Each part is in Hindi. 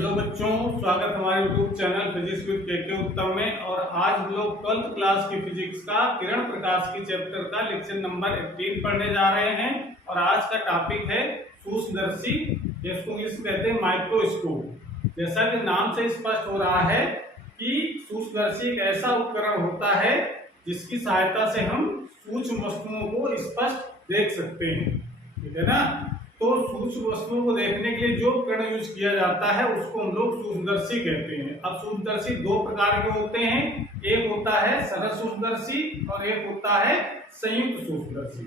हेलो बच्चों, स्वागत हमारे यूट्यूब चैनल फिजिक्स विद के उत्तम में। और आज हम लोग 12th क्लास की फिजिक्स का किरण प्रकाश की चैप्टर का लेक्चर नंबर 18 पढ़ने जा रहे हैं। और आज का टॉपिक है सूक्ष्मदर्शी, जिसको इंग्लिश में कहते हैं माइक्रोस्कोप। जैसा कि नाम से स्पष्ट हो रहा है कि सूक्ष्मदर्शी एक ऐसा उपकरण होता है जिसकी सहायता से हम सूक्ष्म वस्तुओं को स्पष्ट देख सकते हैं, ठीक है ना। तो सूक्ष्म वस्तुओं को देखने के लिए जो उपकरण यूज किया जाता है उसको हम लोग सूक्ष्मदर्शी कहते हैं। अब सूक्ष्मदर्शी दो प्रकार के होते हैं, एक होता है सरल सूक्ष्मदर्शी और एक होता है संयुक्त सूक्ष्मदर्शी।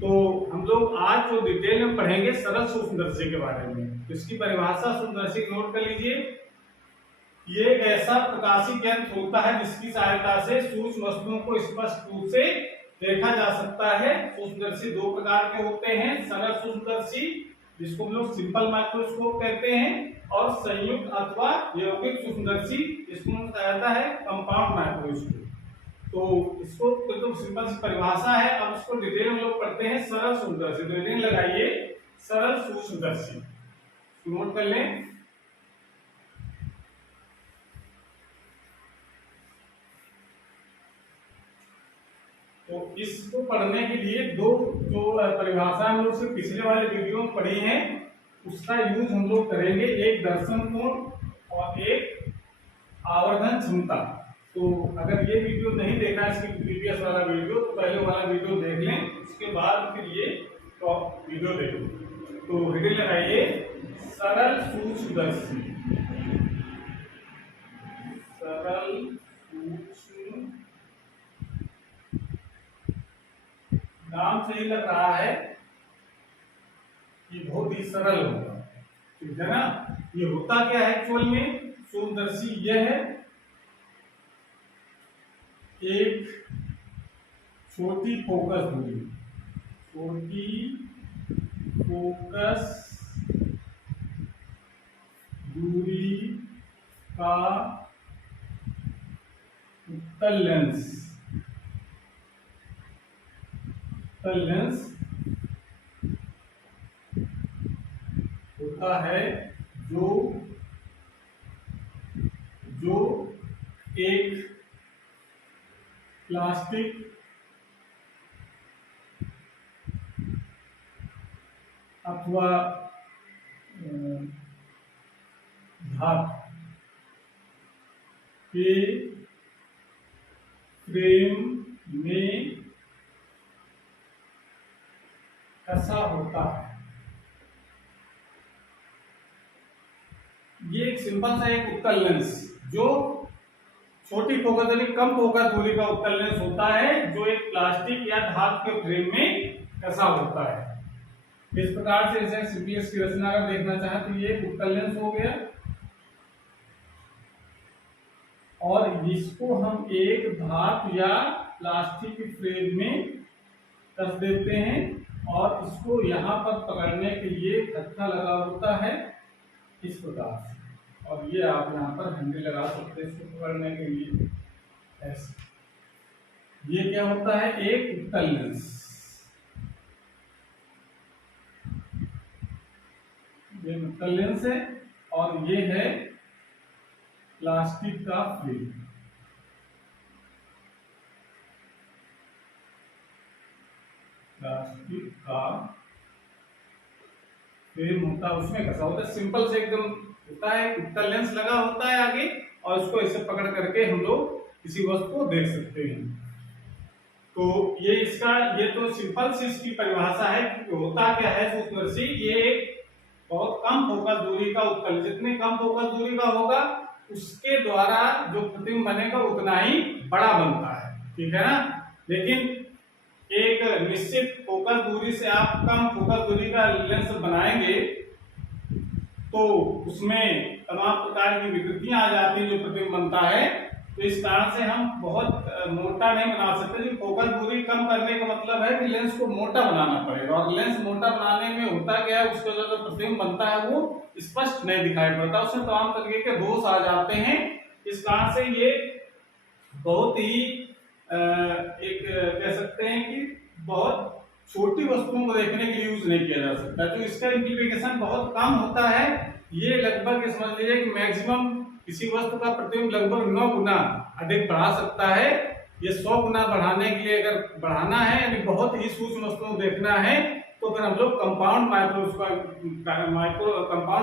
तो हम लोग आज जो डिटेल में पढ़ेंगे सरल सूक्ष्मदर्शी के बारे में। तो इसकी परिभाषा सूक्ष्मदर्शी नोट कर लीजिए। ये एक ऐसा प्रकाशिक यंत्र होता है जिसकी सहायता से सूक्ष्म वस्तुओं को स्पष्ट रूप से देखा जा सकता है। सूक्ष्मदर्शी दो प्रकार के होते हैं, सरल सूक्ष्मदर्शी जिसको हम लोग सिंपल माइक्रोस्कोप कहते हैं, और संयुक्त अथवा यौगिक सूक्ष्मदर्शी जिसको हम कहता है कंपाउंड माइक्रोस्कोप। तो इसको तो सिंपल सी परिभाषा है। अब इसको डिटेल में लोग पढ़ते हैं सरल सूक्ष्मदर्शी। तो डिटेल लगाइए सरल सूक्ष्मदर्शी, नोट कर लें। तो इसको पढ़ने के लिए दो जो परिभाषा हम लोग से पिछले वाले वीडियो में पढ़ी है उसका यूज हम लोग करेंगे, एक दर्शन कोण और एक आवर्धन क्षमता। तो अगर ये वीडियो नहीं देखा इसकी प्रीवियस वाला वीडियो तो पहले वाला वीडियो देख लें, उसके बाद फिर ये वीडियो देखें। तो हेडिंग लगाइए सरल सूक्ष्मदर्शी। सरल सूक्ष्म, नाम से ही लग रहा है कि बहुत ही सरल होगा, ठीक है ना। ये होता क्या है एक्चुअल में? सूक्ष्मदर्शी यह है एक छोटी फोकस दूरी, छोटी फोकस दूरी का उत्तल लेंस होता है जो एक प्लास्टिक अथवा धातु के फ्रेम में कसा होता है। ये एक सिंपल सा एक उत्तल लेंस जो छोटी फोकस दूरी, कम फोकस दूरी का उत्तल लेंस होता है जो एक प्लास्टिक या धातु के फ्रेम में कसा होता है। इस प्रकार से इसे सीपीएस की रचना अगर देखना चाहे तो ये उत्तल लेंस हो गया, और इसको हम एक धातु या प्लास्टिक के फ्रेम में कस देते हैं और इसको यहाँ पर पकड़ने के लिए धक्का लगा होता है इस प्रकार से। और ये आप यहाँ पर हैंडल लगा सकते हैं इसको पकड़ने के लिए ऐसे। ये क्या होता है? एक उत्तल लेंस। ये उत्तल लेंस है और ये है प्लास्टिक का फ्रेम। प्लास्टिक का फ्रेम होता है, उसमें कसा होता है, सिंपल से एकदम होता है। उत्तल लेंस लगा होता है आगे और उसको ऐसे पकड़ करके हम लोग किसी वस्तु को देख सकते हैं। तो ये इसका ये तो सिंपल सी इसकी परिभाषा है कि होता क्या है सूक्ष्मदर्शी। ये एक बहुत कम फोकस दूरी का उत्तल, जितनी कम फोकस दूरी का होगा उसके द्वारा जो प्रतिबिंब बनेगा उतना ही बड़ा बनता है, ठीक है ना। लेकिन एक निश्चित फोकस दूरी से आप कम फोकस दूरी का लेंस बनाएंगे तो उसमें तमाम प्रकार की विकृतियां आ जाती हैं जो प्रतिबिंब बनता है। तो इस कारण से हम बहुत मोटा नहीं बना सकते। जो फोकस दूरी कम करने का मतलब है कि लेंस को मोटा बनाना पड़ेगा, और लेंस मोटा बनाने में होता क्या है, उसका जो प्रतिबिंब बनता है वो स्पष्ट नहीं दिखाई पड़ता, उसमें तमाम तरीके के दोष आ जाते हैं। इस कारण से ये बहुत ही एक कह सकते हैं कि बहुत छोटी वस्तुओं को देखने के लिए यूज नहीं किया जा सकता। जो इसका इंप्लीकेशन बहुत कम होता है ये लगभग ये समझ लीजिए कि मैक्सिमम किसी वस्तु का प्रतिबिंब लगभग 9 गुना अधिक बढ़ा सकता है। ये 100 गुना बढ़ाने के लिए अगर बढ़ाना है यानी बहुत ही सूक्ष्म वस्तुओं को देखना है तो फिर हम लोग कंपाउंड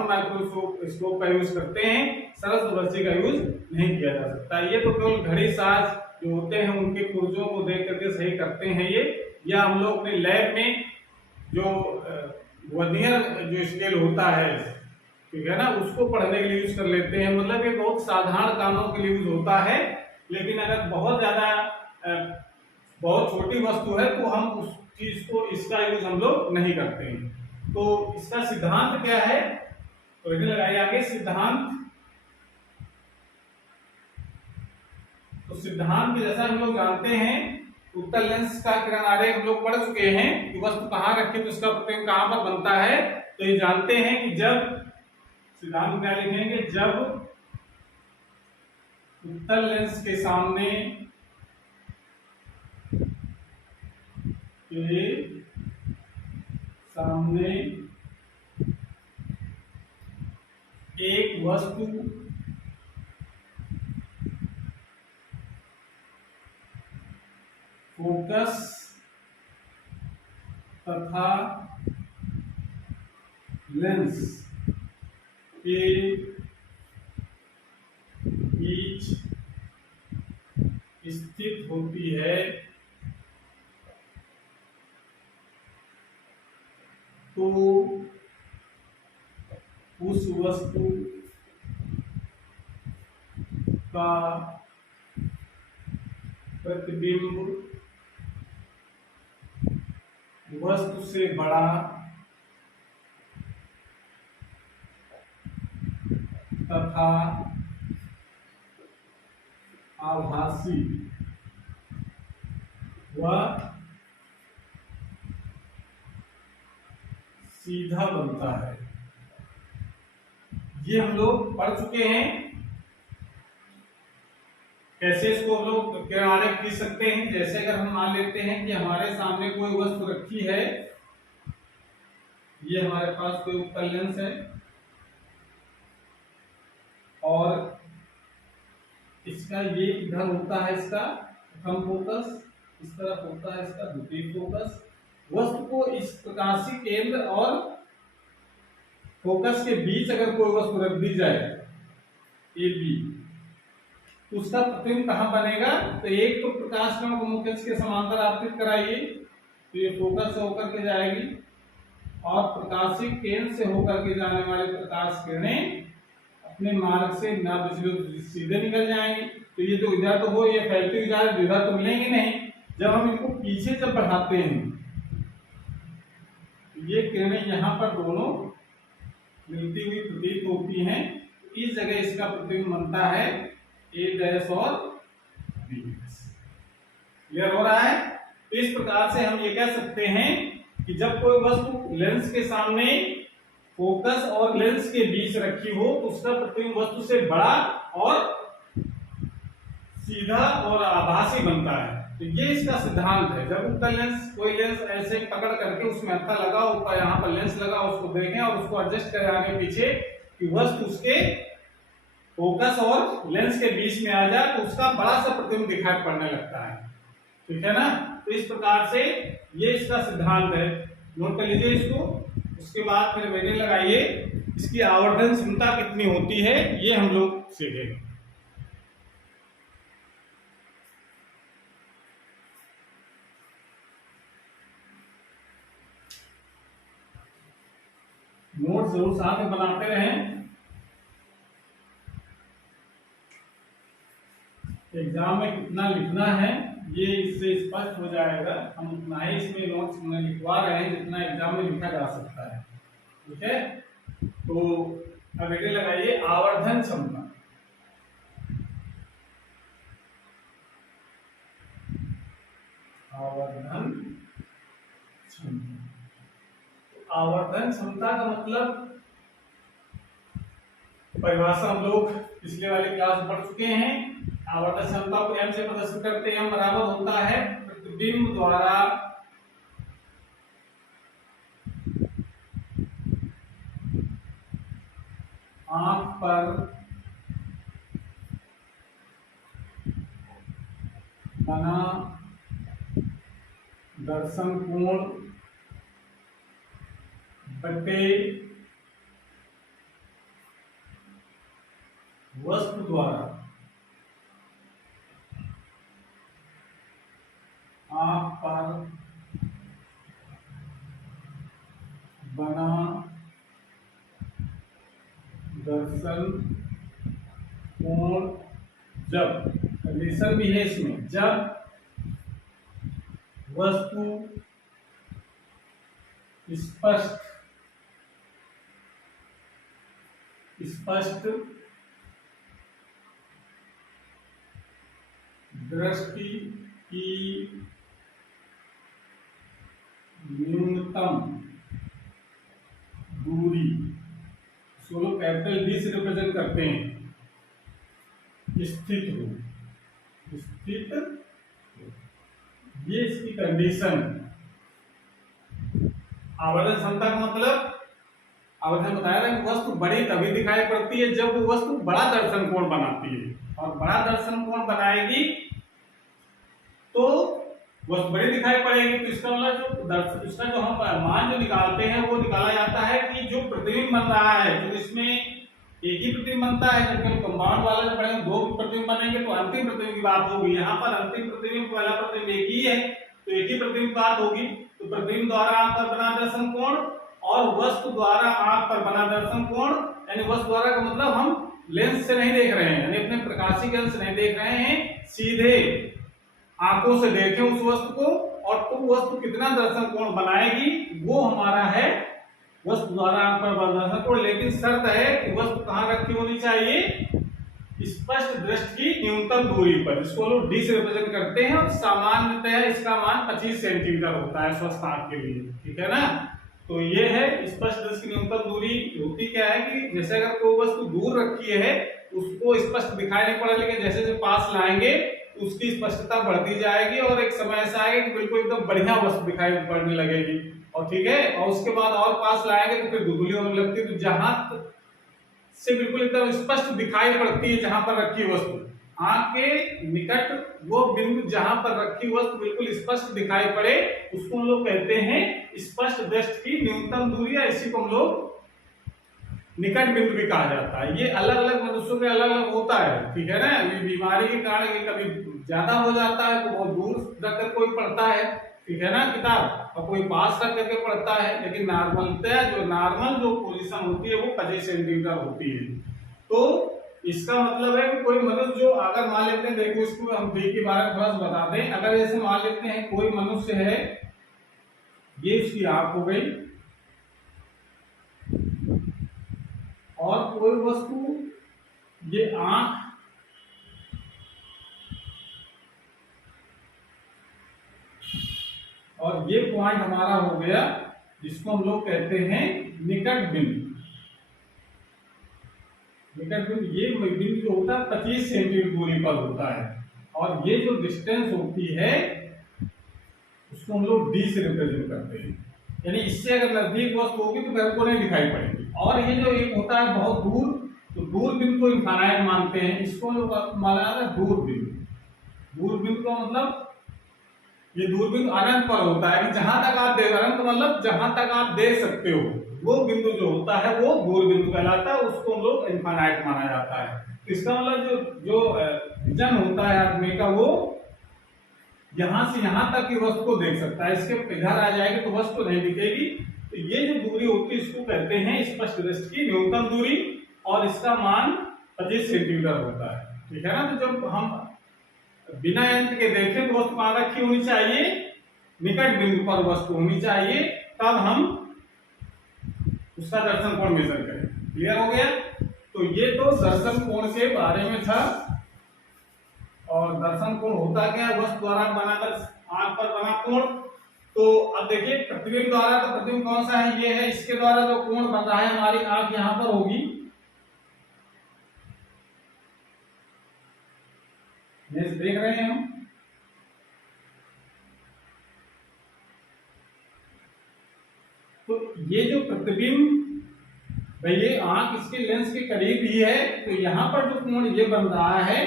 माइक्रोस्कोप का यूज करते हैं, सरल सुदर्शी का यूज नहीं किया जा सकता। ये तो केवल घड़ी साज जो होते हैं उनके पुर्जों को देख करके सही करते हैं ये, या हम लोग अपने लैब में जो वर्नियर जो स्केल होता है, ठीक है ना, उसको पढ़ने के लिए यूज कर लेते हैं। मतलब ये बहुत साधारण कामों के लिए यूज होता है, लेकिन अगर बहुत ज्यादा बहुत छोटी वस्तु है तो हम उस चीज को इसका यूज हम लोग नहीं करते हैं। तो इसका सिद्धांत क्या है, तो इधर लगाइए आगे सिद्धांत। तो सिद्धांत में जैसा हम लोग जानते हैं उत्तल लेंस का किरण आरेख हम लोग पढ़ चुके हैं कि वस्तु कहाँ रखी तो उसका प्रतिबिंब कहाँ पर बनता है। तो ये जानते हैं कि जब सिद्धांत क्या लिखेंगे, जब उत्तल लेंस के सामने एक वस्तु फोकस तथा लेंस के बीच स्थित होती है तो उस वस्तु का प्रतिबिंब वस्तु से बड़ा तथा आभासी व सीधा बनता है। ये हम लोग पढ़ चुके हैं कैसे इसको हम लोग किरण आरेख खींच सकते हैं। जैसे अगर हम मान लेते हैं कि हमारे सामने कोई वस्तु रखी है, ये हमारे पास कोई उत्तल लेंस है और इसका ये इधर होता है इसका प्रथम फोकस, इस तरफ होता है इसका द्वितीय फोकस। वस्तु को इस प्रकाशीय केंद्र और फोकस के बीच अगर कोई वस्तु रख दी जाए ए बी, तो उसका प्रतिबिंब कहाँ बनेगा। तो एक तो प्रकाश कण को मुख्य अक्ष के समांतर आपतित कराइए तो ये फोकस से होकर के जाएगी और प्रकाशीय केंद्र से होकर के जाने वाले प्रकाश किरणें अपने मार्ग से ना विचलित सीधे निकल जाएंगे। तो ये तो इधर तो वो ये फैलती हुई इधर तो मिलेंगे नहीं। जब हम इनको पीछे जब बढ़ाते हैं ये किरणें यहाँ पर दोनों मिलती हुई प्रतीत होती हैं। इस जगह इसका प्रतिबिंब बनता है ए डैश और बी डैश। क्लियर हो रहा है। इस प्रकार से हम ये कह सकते हैं कि जब कोई वस्तु लेंस के सामने फोकस और लेंस के बीच रखी हो तो उसका प्रतिबिंब वस्तु से बड़ा और सीधा और आभासी बनता है। तो ये इसका सिद्धांत है। जब उत्तल लेंस कोई लेंस ऐसे पकड़ करके उसमें हत्था लगा ऊपर यहाँ पर लेंस लगा उसको देखें और उसको एडजस्ट करें आगे पीछे कि वस्तु उसके फोकस और लेंस के बीच में आ जाए तो उसका बड़ा सा प्रतिबिंब दिखाई पड़ने लगता है। ठीक है ना। तो इस प्रकार से ये इसका सिद्धांत है, नोट कर लीजिए इसको। उसके बाद फिर वेटेज लगाइए। इसकी आवर्धन क्षमता कितनी होती है ये हम लोग सीखेंगे। नोट जरूर साथ में बनाते रहें। एग्जाम में कितना लिखना है ये इससे स्पष्ट हो जाएगा। हम उतना ही इसमें नोट्स में लिखवा रहे हैं जितना एग्जाम में लिखा जा सकता है। ठीक है। तो अब वेटेज लगाइए आवर्धन क्षमता। आवर्धन क्षमता, आवर्धन क्षमता का मतलब परिभाषा हम लोग पिछले वाले क्लास में पढ़ चुके हैं। आवर्धन क्षमता को m से प्रदर्शित करते हैं। m बराबर होता है प्रतिबिंब द्वारा आंख पर बना दर्शन कोण बटे वस्तु द्वारा आंख पर बना दर्शन कोण जब, कंडीशन भी है इसमें, जब वस्तु स्पष्ट स्पष्ट दृष्टि की न्यूनतम दूरी, इसको लोग कैपिटल डी से रिप्रेजेंट करते हैं, स्थित हो, स्थित, ये इसकी कंडीशन। आवर्धन क्षमता का मतलब, आवर्धन बताया था कि वस्तु बड़ी तभी दिखाई पड़ती है जब वो वस्तु बड़ा दर्शन कोण बनाती है, और बड़ा दर्शन कोण बनाएगी तो वस्तु बड़ी दिखाई पड़ेगी। तो इसका मतलब जो दर्शन, इसका जो हम मान जो निकालते हैं वो निकाला जाता है कि जो प्रतिबिंब बन रहा है, जो इसमें एक ही प्रतिबिंब बनता है, जबकि हम कंपाउंड वाले में पढ़ेंगे दो प्रतिबिंब बनेंगे तो अंतिम प्रतिबिंब की बात होगी। यहाँ पर अंतिम प्रतिबिंब, पहला प्रतिबिंब एक ही है तो एक ही प्रतिबिंब बात होगी। तो प्रतिबिंब द्वारा आंख पर बना दर्शन कोण और वस्तु द्वारा आंख पर बना दर्शन कोण, यानी वस्तु द्वारा का मतलब हम लेंस से नहीं देख रहे हैं, यानी अपने प्रकाशीय लेंस से नहीं देख रहे हैं, सीधे आंखों से देखें उस वस्तु को, और तो वस्तु कितना दर्शन कोण बनाएगी वो हमारा है वस्तु द्वारा आंख पर बना दर्शन कोण। लेकिन शर्त है कि वस्तु कहाँ रखी होनी चाहिए, स्पष्ट दृष्टि की न्यूनतम दूरी पर, जिसको लोग डी से रिप्रेजेंट करते हैं, और सामान्यतः इसका मान 25 सेंटीमीटर होता है स्वस्थ आंख के लिए, ठीक है ना। तो ये है स्पष्ट दृष्टि की न्यूनतम दूरी। होती क्या है कि जैसे अगर कोई वस्तु दूर रखी है उसको स्पष्ट दिखाई नहीं पड़ा, लेकिन जैसे जैसे पास लाएंगे उसकी स्पष्टता बढ़ती जाएगी और एक समय ऐसा आएगा कि बिल्कुल एकदम बढ़िया वस्तु दिखाई पड़ने लगेगी, और ठीक है, और उसके बाद और पास लाएंगे तो फिर धुंधली होने लगती है। तो जहां से बिल्कुल एकदम स्पष्ट दिखाई पड़ती है जहां पर रखी वस्तु, आंख के निकट वो बिंदु जहां पर रखी वस्तु बिल्कुल स्पष्ट दिखाई पड़े, उसको हम लोग कहते हैं स्पष्ट दृष्टि की न्यूनतम दूरी, या इसी को हम लोग निकट बिंदु भी कहा जाता है। ये अलग अलग मनुष्यों में अलग अलग होता है, ठीक है ना। ये बीमारी के कारण ये कभी ज्यादा हो जाता है तो बहुत दूर रखकर कोई पढ़ता है, ठीक है ना, किताब, और कोई पास रख करके पढ़ता है, लेकिन नॉर्मलतः जो नॉर्मल जो पोजीशन होती है वो 25 सेंटीमीटर होती है। तो इसका मतलब है कि कोई मनुष्य जो, अगर मान लेते हैं, देखो इसको हम डी के बारे में थोड़ा सा बता दें, अगर जैसे मान लेते हैं कोई मनुष्य है, ये उसकी आंख हो गई, और कोई वस्तु ये आंख और ये पॉइंट हमारा हो गया जिसको हम लोग कहते हैं निकट बिंदु। निकट बिंदु, ये बिंदु जो होता है 25 सेंटीमीटर दूरी पर होता है, और ये जो डिस्टेंस होती है उसको हम लोग डी से रिप्रेजेंट करते हैं, यानी इससे अगर नजदीक वस्तु होगी तो घर को नहीं दिखाई पड़ेगी। और ये जो एक होता है बहुत दूर, तो दूर बिंदु को इनफाइनाइट मानते हैं, इसको लोग माना जाता है दूर बिंदु। दूर बिंदु का मतलब ये दूरबीन अनंत पर होता है कि जहां तक आप देख, अनंत मतलब जहां तक आप देख सकते हो, वो बिंदु जो होता है वो दूरबिंदु कहलाता है, उसको हम लोग इनफाइनाइट माना जाता है। तो इसका मतलब जो विजन होता है आदमी का, वो यहां से यहां तक की वस्तु को देख सकता है, इसके इधर आ जाएगी तो वस्तु नहीं दिखेगी। तो ये जो दूरी होती है इसको कहते हैं स्पष्ट दृष्टि की न्यूनतम दूरी, और इसका मान 25 सेंटीमीटर होता है, ठीक है ना। तो जब हम बिना यंत्र के देखें तो वस्तु कहां रखी होनी चाहिए, निकट बिंदु पर वस्तु होनी चाहिए, तब हम उसका दर्शन कोण मेजर करें। क्लियर हो गया। तो ये तो दर्शन कोण के बारे में था। और दर्शन कोण होता क्या है, वस्तु द्वारा बनाकर आंख पर बना कोण। तो अब देखिए प्रतिबिंब द्वारा, तो प्रतिबिंब कौन सा है, ये है, इसके द्वारा जो कोण बन रहा है, हमारी आंख यहां पर होगी, देख रहे हैं हम। तो ये जो प्रतिबिंब भाई ये आंख इसके लेंस के करीब ही है, तो यहाँ पर जो कोण ये बन रहा है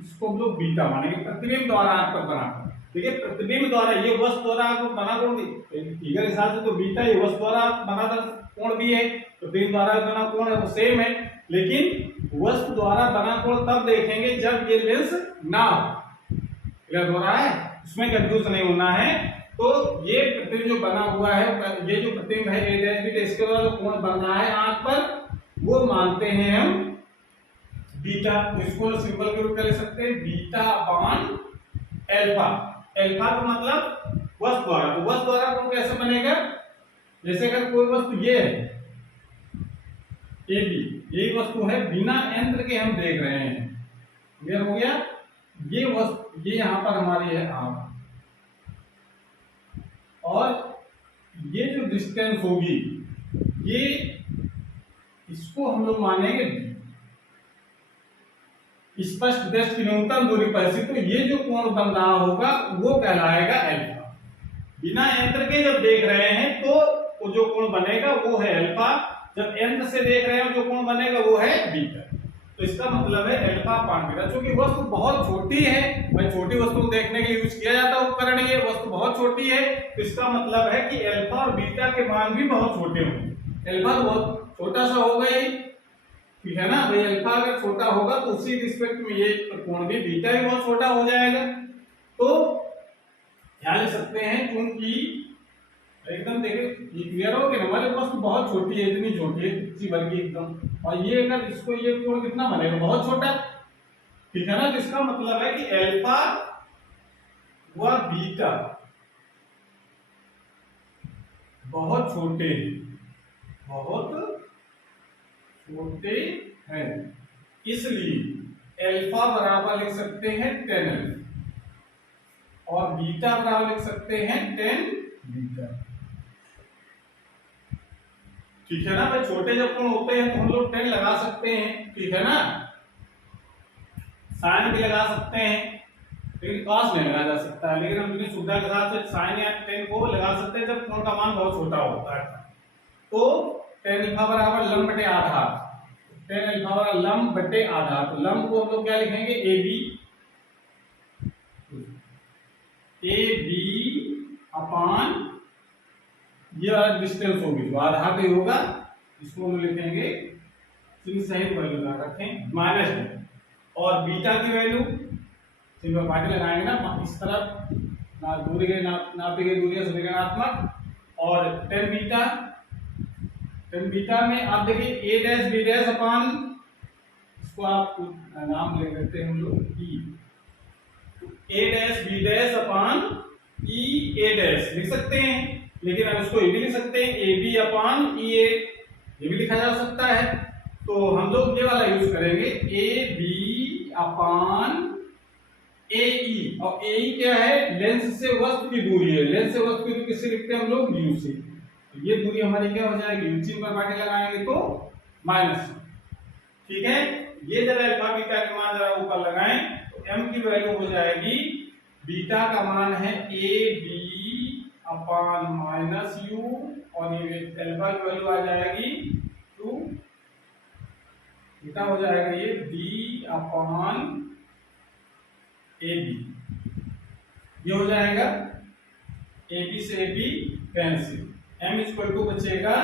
इसको हम लोग बीटा मानेंगे, प्रतिबिंब द्वारा आंख पर बना। ठीक है, प्रतिबिंब द्वारा ये वस्तु द्वारा आपको बना कोण फिगर हिसाब से तो बीटा ये वस्तु द्वारा बना था कोण भी है, प्रतिबिंब द्वारा बना कोण है वो सेम है, लेकिन वस्तु द्वारा बना कोण तब देखेंगे जब ये लेंस ना हो। क्लियर हो रहा है, उसमें कंफ्यूज नहीं होना है। तो ये प्रतिबिंब जो बना हुआ है, ये जो प्रतिबिंब है ए डैश बी डैश, इसके द्वारा जो कोण बन रहा है आंख पर वो मानते हैं हम बीटा। तो इसको सिंबल के रूप में ले सकते हैं बीटा अपान अल्फा। अल्फा का मतलब वस्तु द्वारा, तो वस्तु द्वारा कोण कैसे बनेगा, जैसे अगर कोई वस्तु ये है ए बी, यही वस्तु है बिना यंत्र के हम देख रहे हैं। क्लियर हो गया, ये वस्तु ये यहां पर हमारी है आंख, और ये जो डिस्टेंस होगी ये इसको हम लोग मानेंगे स्पष्ट दृष्टि की न्यूनतम दूरी पर स्थित, तो ये जो कोण बन रहा होगा वो कहलाएगा अल्फा। बिना यंत्र के जब देख रहे हैं तो वो जो कोण बनेगा वो है अल्फा, जब यंत्र से देख रहे हैं जो कोण बनेगा वो है बीटा। तो इसका मतलब है अल्फा अपान बीटा। चूंकि वस्तु बहुत छोटी है, भाई छोटी वस्तु को देखने के लिए यूज किया जाता है उपकरण, ये वस्तु बहुत छोटी है, तो इसका मतलब है कि अल्फा और बीटा के मान भी बहुत छोटे होंगे। अल्फा तो बहुत छोटा सा होगा ही, ठीक है ना भाई, अल्फा अगर छोटा होगा तो उसी रिस्पेक्ट में ये कोण भी बीटा भी बहुत छोटा हो जाएगा। तो ध्यान रख सकते हैं, क्योंकि एकदम देखिए ये क्लियर हो कि हमारे वस्तु बहुत छोटी है, इतनी छोटी है किसी भर की एकदम, और ये अगर इसको ये कोण कितना बनेगा बहुत छोटा, ठीक है ना। तो इसका मतलब है कि अल्फा व बीटा बहुत छोटे हैं, बहुत छोटे हैं, इसलिए अल्फा बराबर लिख सकते हैं 10 अल्फा और बीटा बराबर लिख सकते हैं 10 बीटा। ठीक है ना भाई, छोटे जब कोण होते हैं तो हम लोग 10 लगा सकते हैं, ठीक है ना, साइन भी लगा सकते हैं, लेकिन कॉस नहीं लगाया जा सकता है, लेकिन हम अपनी सुविधा के साथ साइन या 10 को लगा सकते हैं जब कोण का मान बहुत छोटा होता है। तो 10 अल्फा बराबर लंब बटे आधार, 10 अल्फा बराबर लंब बटे आधार, तो लंब को हम लोग क्या लिखेंगे ए बी अपान ये डिस्टेंस होगी जो आधार पे होगा, इसको हम लिखेंगे चिन्ह सहित वैल्यू लगा रखें -10, और बीटा की वैल्यू सिंबल पार्टी लगाएंगे ना इस तरफ, ना दूरी के नापी गई दूरी सभी ऋणात्मक, और 10 बीटा में आप देखिए ए डैश बी डैश अपान, इसको आप नाम ले लेते हैं हम लोग ई, ए डैश बी डैश अपान ई ए डैश लिख सकते हैं, लेकिन अब इसको ये भी लिख सकते हैं ए बी अपान ई ए, ये भी लिखा जा सकता है। तो हम लोग ये वाला यूज करेंगे ए बी अपान ए ई, और ए ई क्या है, लेंस से वस्तु की दूरी है, लेंस से वस्तु की दूरी किससे लिखते हैं हम लोग यू से, तो ये दूरी हमारी क्या हो जाएगी, चिन्ह पर बाकी लगाएंगे तो माइनस, ठीक है। ये जरा अल्फा बीटा के मान जरा ऊपर लगाएं, तो m की वैल्यू हो जाएगी, बीटा का मान है A B upon minus U, और ये अल्फा की वैल्यू आ जाएगी 2, बीटा हो जाएगा ये डी अपान ए बी, ये हो जाएगा ए बी से A B cancel, m equal to बचेगा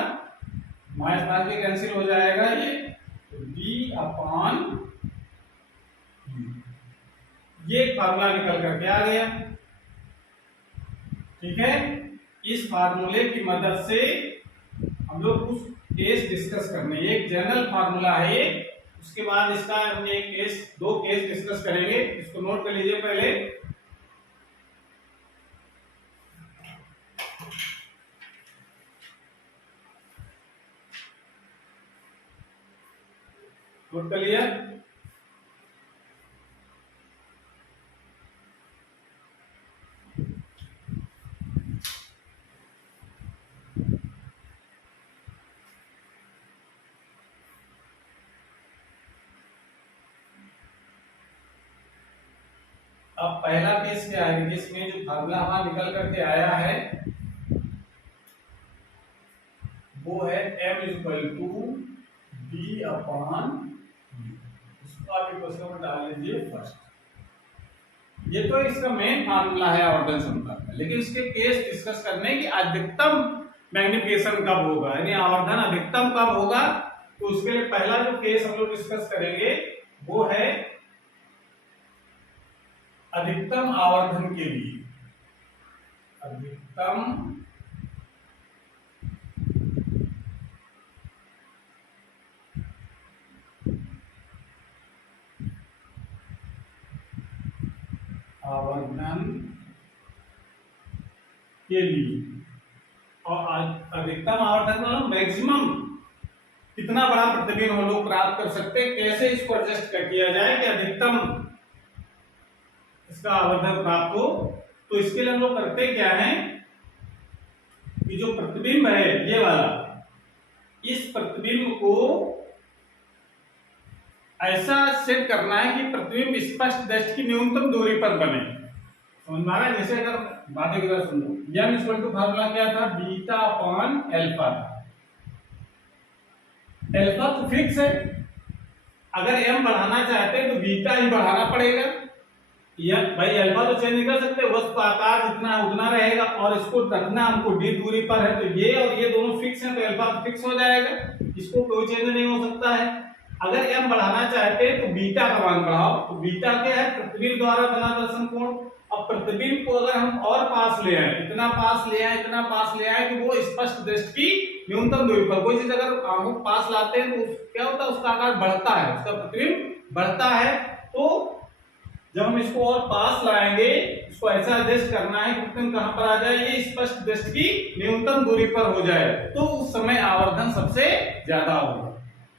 माइनस के कैंसिल हो जाएगा ये डी अपान, ये फार्मूला निकल करके आ गया, ठीक है। इस फार्मूले की मदद से हम लोग कुछ केस डिस्कस करने, एक जनरल फार्मूला है ये, उसके बाद इसका हमने एक केस, 2 केस डिस्कस करेंगे, इसको नोट कर लीजिए पहले। नोट कर लिया, अब पहला केस क्या है, जिसमें जो फार्मूला हमारा निकल करके आया है वो है m equal to D upon इसको आप इक्वेशन में डाल लीजिए फर्स्ट। ये तो इसका मेन फार्मूला है आवर्धन क्षमता का, लेकिन इसके केस डिस्कस करने की अधिकतम मैग्निफिकेशन कब होगा, यानी आवर्धन अधिकतम कब होगा। तो उसके लिए पहला जो केस हम लोग डिस्कस करेंगे वो है अधिकतम आवर्धन के लिए। अधिकतम आवर्धन के लिए, और अधिकतम आवर्धन मतलब मैक्सिमम कितना बड़ा प्रतिबिंब हम लोग प्राप्त कर सकते हैं, कैसे इसको एडजस्ट कर किया जाए कि अधिकतम इसका आवर्धन प्राप्त हो। तो इसके लिए हम लोग करते क्या है कि जो प्रतिबिंब है ये वाला, इस प्रतिबिंब को ऐसा सेट करना है कि प्रतिबिंब स्पष्ट दृष्टि की न्यूनतम दूरी पर बने। समझ में आ रहा है? जैसे अगर बातें की तरह सुन लो, m इक्वल टू फार्मूला क्या था, बीटा अपॉन अल्फा था। अल्फा तो फिक्स है, अगर m बढ़ाना चाहते हैं तो बीटा ही बढ़ाना पड़ेगा। या भाई अल्फा तो चेंज नहीं कर सकते, वस्तु का आकार जितना है उतना रहेगा, और इसको रखना हमको d दूरी पर है, तो ये और ये दोनों फिक्स हैं, तो अल्फा तो फिक्स हो जाएगा, इसको कोई चेंज नहीं हो सकता है। अगर m बढ़ाना चाहते हैं तो बीटा का मान बढ़ाओ, तो बीटा क्या है, प्रतिबिंब द्वारा बना दर्शन कोण। अब प्रतिबिंब को अगर हम और पास ले आए, इतना पास ले आए, इतना पास ले आए कि वो स्पष्ट दृष्टि की न्यूनतम दूरी पर, कोई चीज अगर आंखों पास लाते हैं तो क्या होता है, उसका आकार बढ़ता है, उसका प्रतिबिंब बढ़ता है। तो जब हम इसको और पास लाएंगे, इसको ऐसा एडजस्ट करना है कि प्रतिबिंब कहां पर आ जाए, ये स्पष्ट दृष्टि की न्यूनतम दूरी पर हो जाए, तो उस समय आवर्धन सबसे ज्यादा होगा।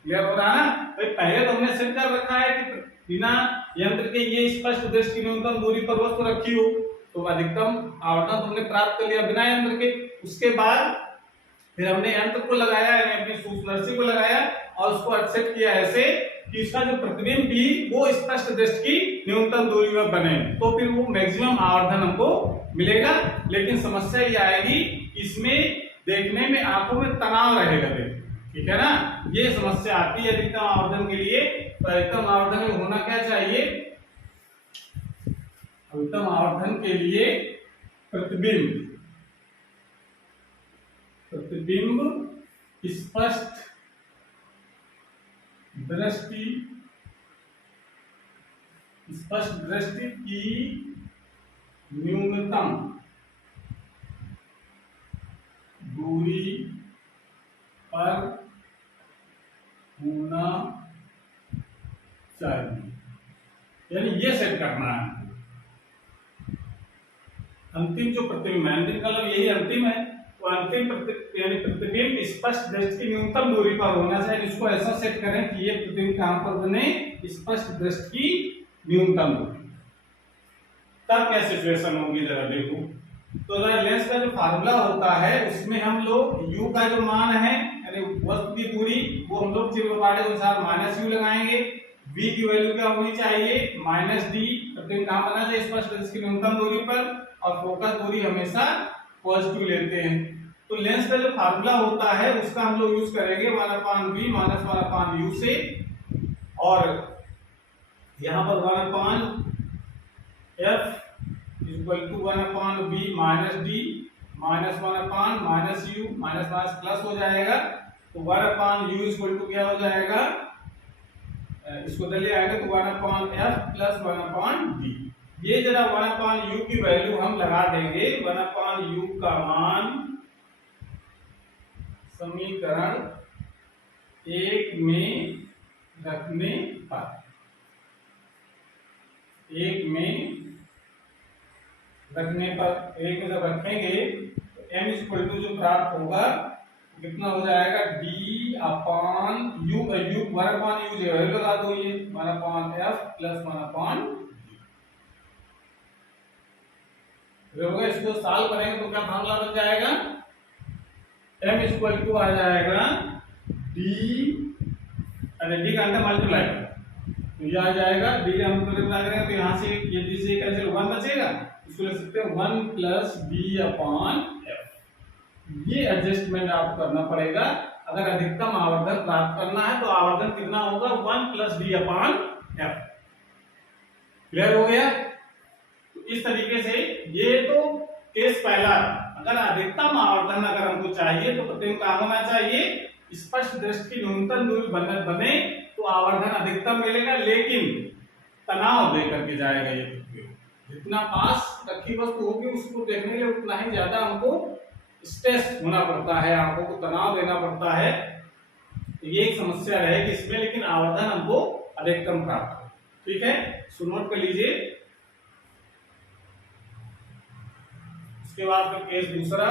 क्लियर हो रहा है ना? भाई पहले तो हमने सेट कर रखा है कि बिना यंत्र के ये स्पष्ट दृष्टि की न्यूनतम दूरी पर वस्तु रखी हो, तो अधिकतम आवर्धन हमने प्राप्त कर लिया बिना यंत्र के। उसके बाद फिर हमने यंत्र को लगाया, यानी अपनी सूक्ष्मदर्शी को लगाया, और उसको सेट किया ऐसे कि इसका जो प्रतिबिंब भी वो स्पष्ट दृष्टि की न्यूनतम दूरी पर बने, तो फिर वो मैक्सिमम आवर्धन हमको मिलेगा। लेकिन समस्या ये आएगी, इसमें देखने में आंखों में तनाव रहेगा, ठीक है ना, ये समस्या आती है अधिकतम आवर्धन के लिए। तो अधिकतम आवर्धन में होना क्या चाहिए, अधिकतम आवर्धन के लिए प्रतिबिंब स्पष्ट दृष्टि की न्यूनतम दूरी पर होना चाहिए, यानी ये सेट करना है। अंतिम जो प्रतिबिंब है, अंतिम का मतलब यही अंतिम है, तो अंतिम यानी प्रतिबिंब स्पष्ट दृष्टि की न्यूनतम दूरी पर होना चाहिए। इसको ऐसा सेट करें कि ये प्रतिबिंब कहां पर बने, स्पष्ट दृष्टि की न्यूनतम दूरी। तब क्या सिचुएशन होगी जरा देखो। तो अगर लेंस का जो फार्मूला होता है उसमें हम लोग u का जो मान है, यानी वस्तु की दूरी, वो हम लोग चिन्ह के अनुसार माइनस u लगाएंगे। v की वैल्यू क्या होनी चाहिए, माइनस डी। प्रतिबिंब कहां बना चाहिए, स्पष्ट दृष्टि की न्यूनतम दूरी पर, और फोकस दूरी हमेशा पॉजिटिव लेते हैं। तो लेंस का जो फार्मूला होता है उसका हम लोग यूज करेंगे 1/v माइनस 1/u से, और यहाँ पर 1/f equal to 1/v minus D minus 1/- minus u minus minus plus हो जाएगा। तो 1/u इक्वल टू क्या हो जाएगा, इसको दलिए आएगा तो 1/f प्लस 1/d। ये जरा 1/u की वैल्यू हम लगा देंगे, 1/u का मान समीकरण 1 में रखने पर, 1 में जब रखेंगे तो m इक्वल टू जो प्राप्त होगा कितना हो जाएगा, d अपॉन u, 1/u जो वैल्यू लगा दो, ये 1/f प्लस 1/d होगा। इसको सॉल्व करेंगे तो क्या फार्मूला बन जाएगा, m इक्वल टू आ जाएगा d, अरे d का अंदर मल्टीप्लाई, तो ये आ जाएगा d हम मल्टीप्लाई करेंगे तो यहाँ से ये d से कैंसिल 1 बचेगा, इसको लिख सकते हैं 1 प्लस d अपॉन f। ये एडजस्टमेंट आपको करना पड़ेगा अगर अधिकतम आवर्धन प्राप्त करना है तो आवर्धन कितना होगा 1 + d/f। क्लियर हो गया? तो इस तरीके से ये तो केस पहला। अगर अधिकतम आवर्धन अगर हमको चाहिए तो प्रतिबिंब कहाँ होना चाहिए? स्पष्ट दृष्टि की न्यूनतम दूरी बने तो आवर्धन अधिकतम मिलेगा, लेकिन तनाव देकर के जाएगा ये प्रतिबिंब। जितना पास रखी वस्तु होगी उसको देखने के लिए उतना ही ज्यादा हमको स्ट्रेस होना पड़ता है, आंखों को तनाव देना पड़ता है। तो ये एक समस्या रहेगी इसमें, लेकिन आवर्धन हमको अधिकतम प्राप्त हो। ठीक है, सो नोट कर लीजिए। उसके बाद फिर केस दूसरा,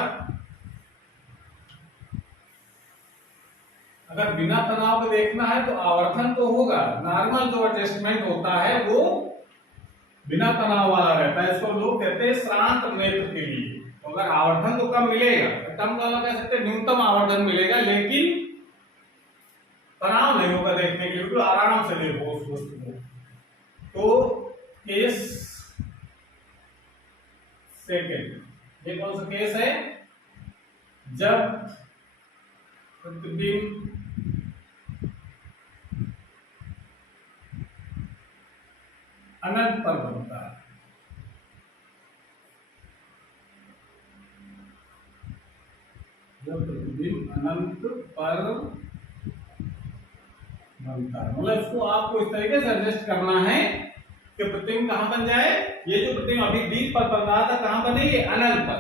अगर बिना तनाव के देखना है तो आवर्धन तो होगा, नॉर्मल जो एडजस्टमेंट होता है वो बिना तनाव वाला रहता है। इसको लोग कहते हैं श्रांत नेत्र के लिए। तो अगर आवर्धन तो कम मिलेगा, कम वाला कह सकते हैं न्यूनतम आवर्धन मिलेगा, लेकिन तनाव नहीं होगा देखने के लिए, बिल्कुल आराम से देखो उस वस्तु को। तो केस सेकेंड, ये कौन सा केस है? जब प्रतिबिंब अनंत पर बनता है। जब प्रतिबिंब अनंत पर बनता है, मतलब इसको आपको इस तरीके से एडजस्ट करना है कि प्रतिबिंब कहां बन जाए। ये जो प्रतिबिंब अभी बीच पर बन रहा था कहां बने? ये अनंत पर।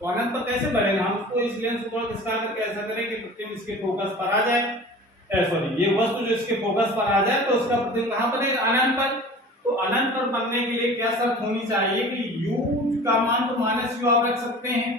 तो अनंत पर कैसे बनेगा? हम उसको इस लेंस को थोड़ा खिसका करके ऐसा करें कि प्रतिबिंब इसके फोकस पर आ जाए। सॉरी, ये वस्तु जो इसके फोकस पर आ जाए तो उसका प्रतिबिंब कहां बनेगा? अनंत पर। तो अनंत पर बनने के लिए क्या शर्त होनी चाहिए कि u का मान तो -u आप रख सकते हैं,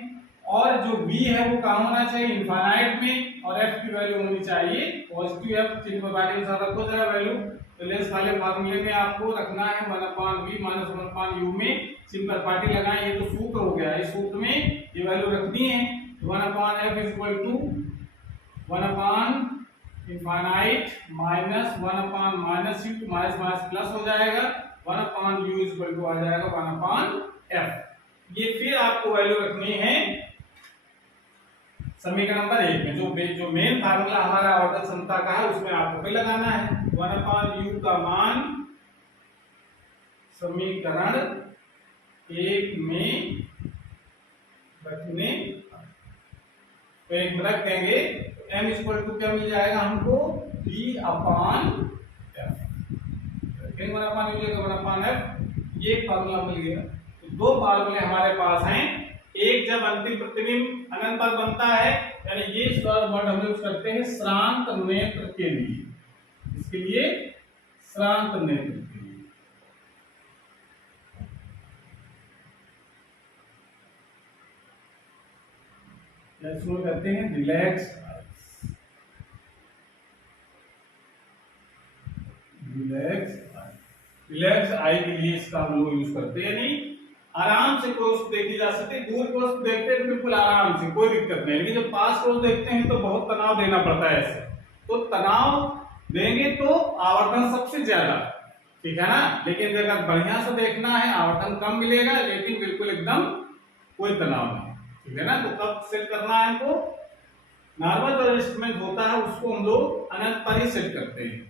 और जो v है वो कहां होना चाहिए? इनफाइनाइट में, और f की वैल्यू होनी चाहिए पॉजिटिव। f चिन्ह पर बाकी अनुसार रखो जरा वैल्यू। तो लेंस वाले फार्मूले में आपको रखना है 1/v - 1/u में चिन्ह पर पार्टी लगाएं। ये तो सूत्र हो गया, इस सूत्र में ये वैल्यू रखनी है। 1/f = 1/* infinite minus 1/- minus minus plus हो जाएगा, 1/u आ जाएगा 1/f। ये फिर आपको वैल्यू रखनी है समीकरण नंबर 1 में। जो मेन फार्मूला हमारा आवर्धन क्षमता का है उसमें आपको भी लगाना है 1/u का मान समीकरण 1 में रखने। तो एक में रख देंगे तो m = क्या मिल जाएगा हमको? v/f। 1/f, ये फार्मूला मिल गया। तो दो फार्मूले हमारे पास हैं। एक, जब अंतिम प्रतिबिंब अनंत पर बनता है, यानी ये वर्ड हम यूज करते हैं श्रांत नेत्र के लिए। इसके लिए श्रांत नेत्र के लिए इसको कहते हैं रिलैक्स रिलैक्स आई के लिए इसका हम लोग यूज करते हैं। नहीं, आराम से कोर्स देखी जा सकती है। दूर कोर्स देखते हैं बिल्कुल आराम से, कोई दिक्कत नहीं, लेकिन जब पास कोर्स देखते हैं तो बहुत तनाव देना पड़ता है ऐसे। तो तनाव देंगे तो आवर्धन सबसे ज्यादा, ठीक है ना। लेकिन अगर बढ़िया से देखना है आवर्धन कम मिलेगा, लेकिन बिल्कुल एकदम कोई तनाव नहीं, ठीक है ना। तो कब सेट करना है हमको? नॉर्मल जो एडजस्टमेंट होता है उसको हम लोग अनंत पर ही सेट करते हैं।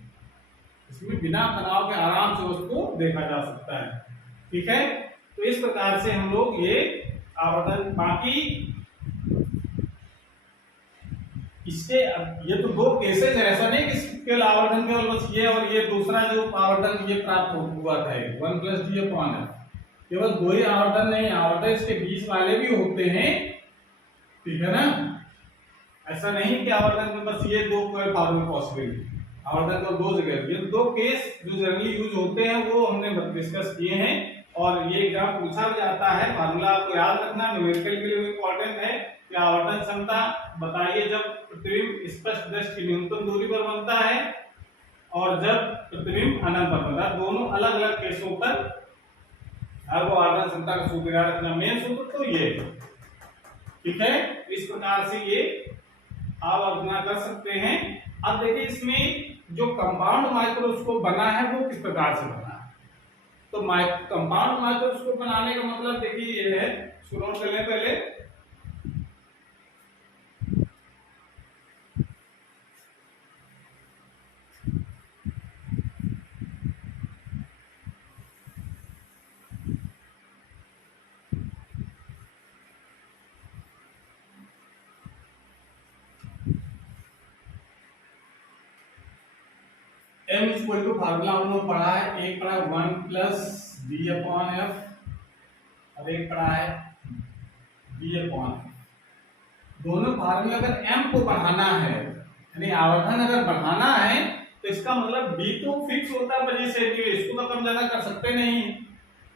इसमें बिना तनाव के आराम से उसको देखा जा सकता है, ठीक है। तो इस प्रकार से हम लोग ये आवर्धन, बाकी इसके ये तो दो केसेस है, ऐसा नहीं कि केवल आवर्धन केवल बस ये और ये दूसरा जो आवर्धन ये प्राप्त हुआ था 1 + d/f। केवल दो ही आवर्धन नहीं, आवर्धन इसके बीच वाले भी होते हैं, ठीक है ना। ऐसा नहीं कि आवर्धन में बस ये दो फार्मूले पॉसिबल है। आवर्धन तो दो जगह, ये दो केस जो जनरली यूज होते हैं वो हमने डिस्कस किए हैं। और ये एग्जाम पूछा भी जाता है, फार्मूला आपको याद रखना, न्यूमेरिकल के लिए भी इंपॉर्टेंट है कि आवर्धन क्षमता बताइए जब प्रतिबिंब स्पष्ट दृष्टि की न्यूनतम दूरी पर बनता है और जब प्रतिबिंब अनंत पर बनता है। दोनों अलग अलग केसों पर आपको आवर्धन क्षमता का सूत्र याद रखना। मेन सूत्र तो ये, ठीक है। इस प्रकार से ये आप अपना कर सकते हैं। अब देखिए इसमें जो कंपाउंड माइक्रोस्कोप बना है वो किस प्रकार से बना है। तो कंपाउंड माइक्रोस्कोप बनाने का मतलब देखिए ये है, इसको नोट कर लें पहले। m इक्वल टू फार्मूला हम लोग पढ़ा है, एक पढ़ा 1 प्लस b अपॉन f और एक पढ़ा है b अपॉन f। दोनों फार्मूले अगर m को बढ़ाना है यानी आवर्धन अगर बढ़ाना है तो इसका मतलब b तो फिक्स होता है पोजीशन के, इसको तो कम ज्यादा कर सकते नहीं,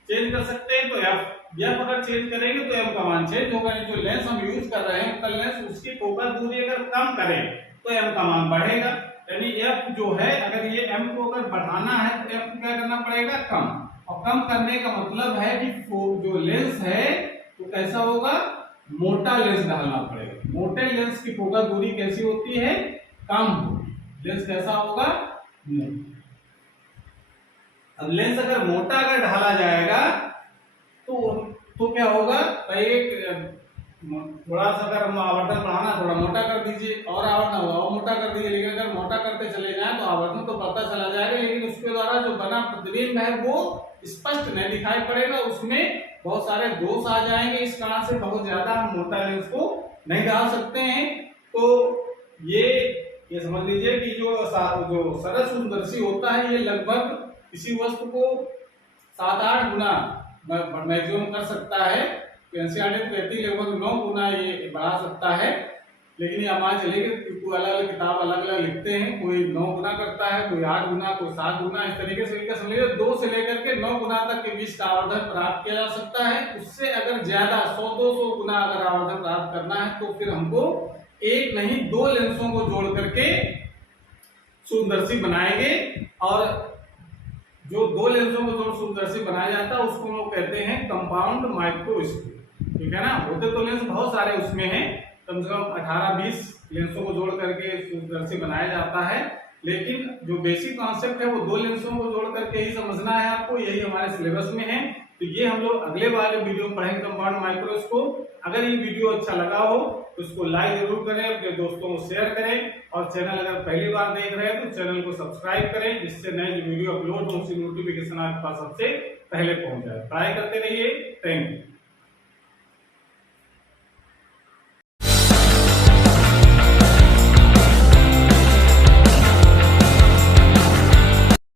चेंज कर सकते हैं तो f अगर चेंज करेंगे तो m का मान चेंज होगा। जो लेंस हम यूज कर रहे हैं उत्तल लेंस, उसकी फोकस दूरी अगर कम करें तो m का मान बढ़ेगा। यानी f जो है अगर ये m को अगर बढ़ाना है तो f को क्या करना पड़ेगा, कम। और कम करने का मतलब है कि जो लेंस है तो कैसा होगा, मोटा लेंस डालना पड़ेगा। मोटे लेंस की फोकस दूरी कैसी होती है, कम होगी। लेंस कैसा होगा, मोटा। अब लेंस अगर मोटा अगर ढाला जाएगा तो क्या होगा, थोड़ा सा अगर हम आवर्धन बढ़ाना थोड़ा मोटा कर दीजिए, और आवर्धन और मोटा कर दीजिए, लेकिन अगर मोटा करते चले जाएं तो आवर्धन तो बढ़ता चला जाएगा, लेकिन उसके द्वारा जो बना प्रतिबिंब है वो स्पष्ट नहीं दिखाई पड़ेगा, उसमें बहुत सारे दोष आ जाएंगे। इस कारण से बहुत ज्यादा हम मोटा लेंस को नहीं डाल सकते हैं। तो ये समझ लीजिए कि जो सरल सूक्ष्मदर्शी होता है ये लगभग किसी वस्तु को 7-8 गुना मैक्सिमम कर सकता है। एनसीईआरटी कहती है लगभग 9 गुना ये बढ़ा सकता है, लेकिन ये मान चलिए कि कोई अलग अलग किताब अलग अलग लिखते हैं, कोई 9 गुना करता है, कोई 8 गुना, कोई 7 गुना, इस तरीके से लेकर समझिए 2 से लेकर के 9 गुना तक के बीच का आवर्धन प्राप्त किया जा सकता है। उससे अगर ज्यादा 100-200 गुना अगर आवर्धन प्राप्त करना है तो फिर हमको एक नहीं 2 लेंसों को जोड़ करके सूक्ष्मदर्शी बनाएंगे। और जो 2 लेंसों को जोड़ सूक्ष्मदर्शी बनाया जाता है उसको लोग कहते हैं कंपाउंड माइक्रोस्कोप। ठीक है ना, होते तो लेंस बहुत सारे उसमें हैं, कम से कम 18-20 लेंसों को जोड़ करके सूक्ष्मदर्शी बनाया जाता है, लेकिन जो बेसिक कॉन्सेप्ट है वो 2 लेंसों को जोड़ करके ही समझना है आपको, यही हमारे सिलेबस में है। तो ये हम लोग अगले वाले वीडियो में पढ़ेंगे कंपाउंड माइक्रोस्कोप। अगर ये वीडियो अच्छा लगा हो तो इसको लाइक जरूर करें, अपने दोस्तों को शेयर करें, और चैनल अगर पहली बार देख रहे हैं तो चैनल को सब्सक्राइब करें, जिससे नए जो वीडियो अपलोड हो उसकी नोटिफिकेशन आपके पास सबसे पहले पहुंच जाए। ट्राई करते रहिए। Thank you.